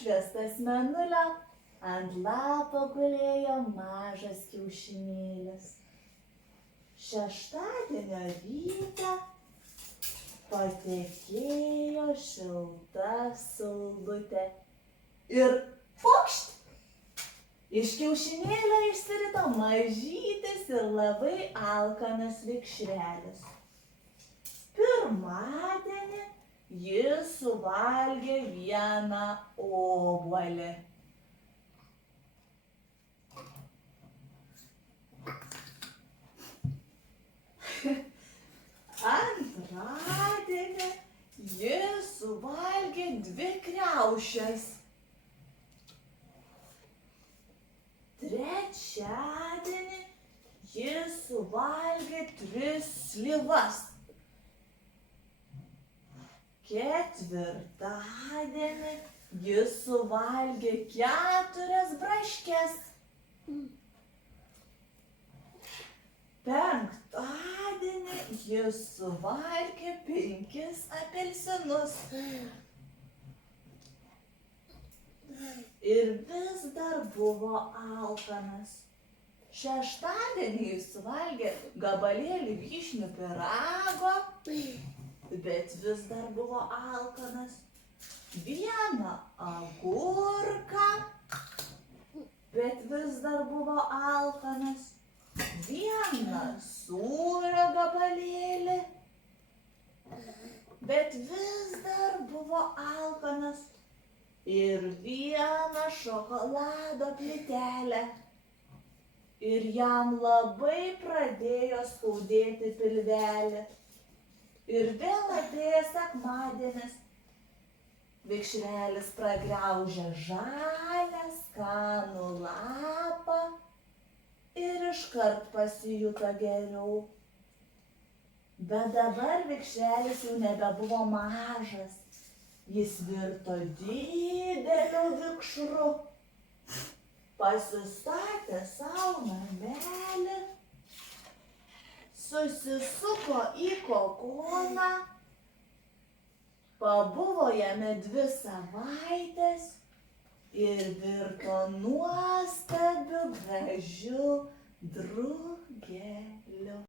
apšviestas mėnulio, ant lapo gulėjo mažas kiaušinėlis. Šeštadienio rytą patekėjo šilta saulutė ir pokšt! Iš kiaušinėlio išsirito mažytis ir labai alkanas vikšrelis. Pirmadienį jis suvalgė vieną obuolį. Antradienį jis suvalgė 2 kriaušes. Trečiadienį jis suvalgė 3 slyvas. Ketvirtadienį jis suvalgė 4 braškes. Penktadienį jis suvalgė 5 apelsinus. Ir vis dar buvo alkanas. Šeštadienį jis suvalgė gabalėlį vyšnių pyrago, bet vis dar buvo alkanas. Vieną agurką, bet vis dar buvo alkanas. Vieną sūrio gabalėlį, bet vis dar buvo alkanas. Ir vieną šokolado plytelę. Ir jam labai pradėjo skaudėti pilvelį. Ir vėl atėjo sekmadienis. Vikšrelis pragraužė žalią skanų lapą ir iškart pasijuto geriau. Bet dabar vikšrelis jau nebebuvo mažas. Jis virto dideliu vikšru. Pasistatė savo namelį, susisuko į kokoną, pabuvo jame 2 savaites ir virto nuostabiu gražiu drugeliu.